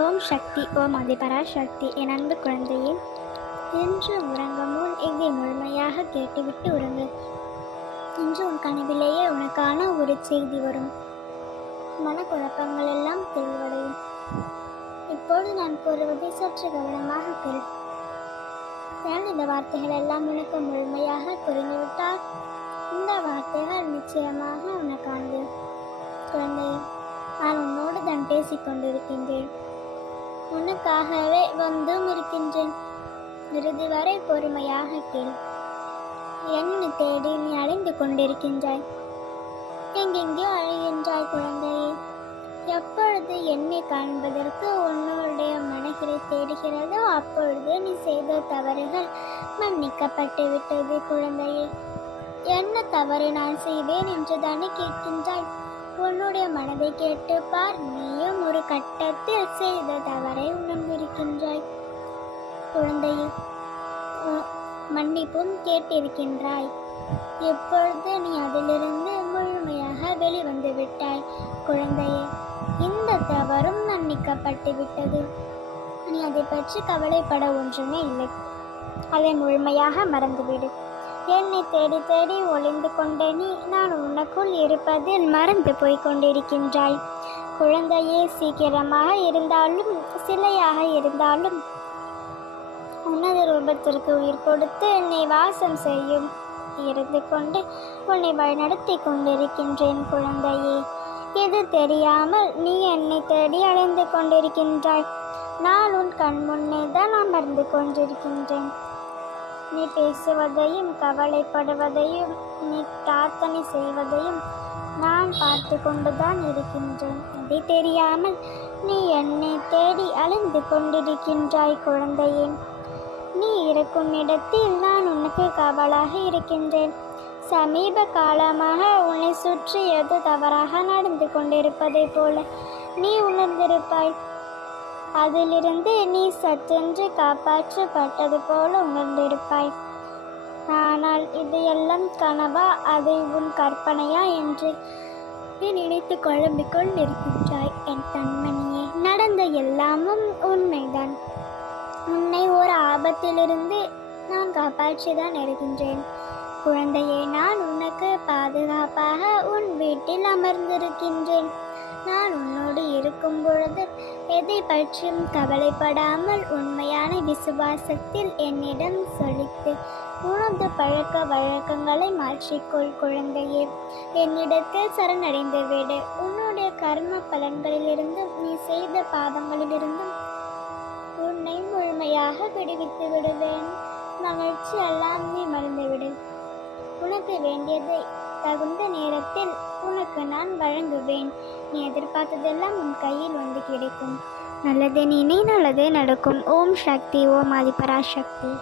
ஓம் சக்தி ஓம் அதிபராசக்தி என் அன்பு குழந்தையே. என்று உறங்கும் முன் இதை முழுமையாக கேட்டுவிட்டு உறங்கு. இன்று உன் கனவிலேயே உனக்கான ஒரு செய்தி வரும். மனக்குழப்பங்கள் எல்லாம் தெளிவடையும். இப்போது நான் கூறுவதை சற்று கவனமாக கேள். ஏன் இந்த வார்த்தைகள் எல்லாம் உனக்கு முழுமையாக புரிந்துவிட்டால் இந்த வார்த்தைகள் நிச்சயமாக உனக்கானது. குழந்தையே நான் உன்னோடு தான் பேசிக் கொண்டிருக்கின்றேன் உனக்காகவே வந்தும் இருக்கின்றேன். இறுதி வரை பொறுமையாக கேள். என்னை தேடி நீ அழிந்து கொண்டிருக்கின்றாய். எங்கெங்கே அழுகின்றாய் குழந்தையே. எப்பொழுது என்னை காண்பதற்கு உன்னுடைய மனகளை தேடுகிறதோ அப்பொழுது நீ செய்த தவறுகள் மன்னிக்கப்பட்டு விட்டது குழந்தையே. என்ன தவறு நான் செய்வேன் என்று தானே கேட்கின்றாய். சொன்னதை கேட்டு பார். நீயும் ஒரு கட்டத்தில் செய்த தவறை உணர்ந்திருக்கின்றாய். குழந்தையை மன்னிப்பும் கேட்டிருக்கின்றாய். இப்பொழுது நீ அதிலிருந்து முழுமையாக வெளிவந்து விட்டாய். குழந்தையே இந்த தவறும் மன்னிக்கப்பட்டு விட்டது. நீ அதை பற்றி கவலைப்பட ஒன்றுமே இல்லை. அதை முழுமையாக மறந்துவிடு. என்னை தேடி தேடி ஒளிந்து கொண்ட நீ நான் உனக்குள் இருப்பதில் மறந்து போய் கொண்டிருக்கின்றாய் குழந்தையே சீக்கிரமாக இருந்தாலும் சிலையாக இருந்தாலும் உனது ரூபத்திற்கு உயிர் கொடுத்து என்னை வாசம் செய்யும். இருந்து கொண்டு உன்னை வழிநடத்தி கொண்டிருக்கின்றேன் குழந்தையே. இது தெரியாமல் நீ என்னை தேடி அலைந்து கொண்டிருக்கின்றாய். நான் உன் கண் முன்னே தான் அமர்ந்து கொண்டிருக்கின்றேன். நீ பேசுவதையும் கவலைப்படுவதையும் நீ பிரார்த்தனை செய்வதையும் நான் பார்த்து கொண்டுதான் இருக்கின்றேன். அதை தெரியாமல் நீ என்னை தேடி அழிந்து கொண்டிருக்கின்றாய் குழந்தையே. நீ இருக்கும் இடத்தில் நான் உனக்கு காவலாக இருக்கின்றேன். சமீப காலமாக உன்னை சுற்றி எது தவறாக நடந்து கொண்டிருப்பதைப் போல நீ உணர்ந்திருப்பாய். அதிலிருந்து நீ சற்றென்று காப்பாற்றப்பட்டது போல உணர்ந்திருப்பாய். ஆனால் இதையெல்லாம் கனவா அதை உன் கற்பனையா என்று நீ நினைத்து குழம்பிக்கொள் நிற்கின்றாய் என் தன்மணியே நடந்த எல்லாமும் உண்மைதான். உன்னை ஒரு ஆபத்திலிருந்து நான் காப்பாற்றிதான் இருக்கின்றேன் குழந்தையே நான் உனக்கு பாதுகாப்பாக உன் வீட்டில் அமர்ந்திருக்கின்றேன். நான் பொழுது எதை பற்றியும் கவலைப்படாமல் உண்மையான விசுவாசத்தில் என்னிடம் சொல்லித்து உனது பழக்க வழக்கங்களை மாற்றிக்கொள் குழந்தையே. என்னிடத்தில் சரணடைந்து விடு உன்னுடைய கர்ம பலன்களிலிருந்தும் நீ செய்த பாதங்களிலிருந்தும் உன்னை முழுமையாக விடுவித்து விடுவேன். மகிழ்ச்சி எல்லாம் நீ மறந்துவிடு. உனக்கு வேண்டியதை தகுந்த நேரத்தில் உனக்கு நான் வழங்குவேன். நீ எதிர்பார்த்ததெல்லாம் உன் கையில் வந்து கிடைக்கும். நல்லதே நினை நல்லதே நடக்கும். ஓம் சக்தி ஓம் ஆதிபராசக்தி.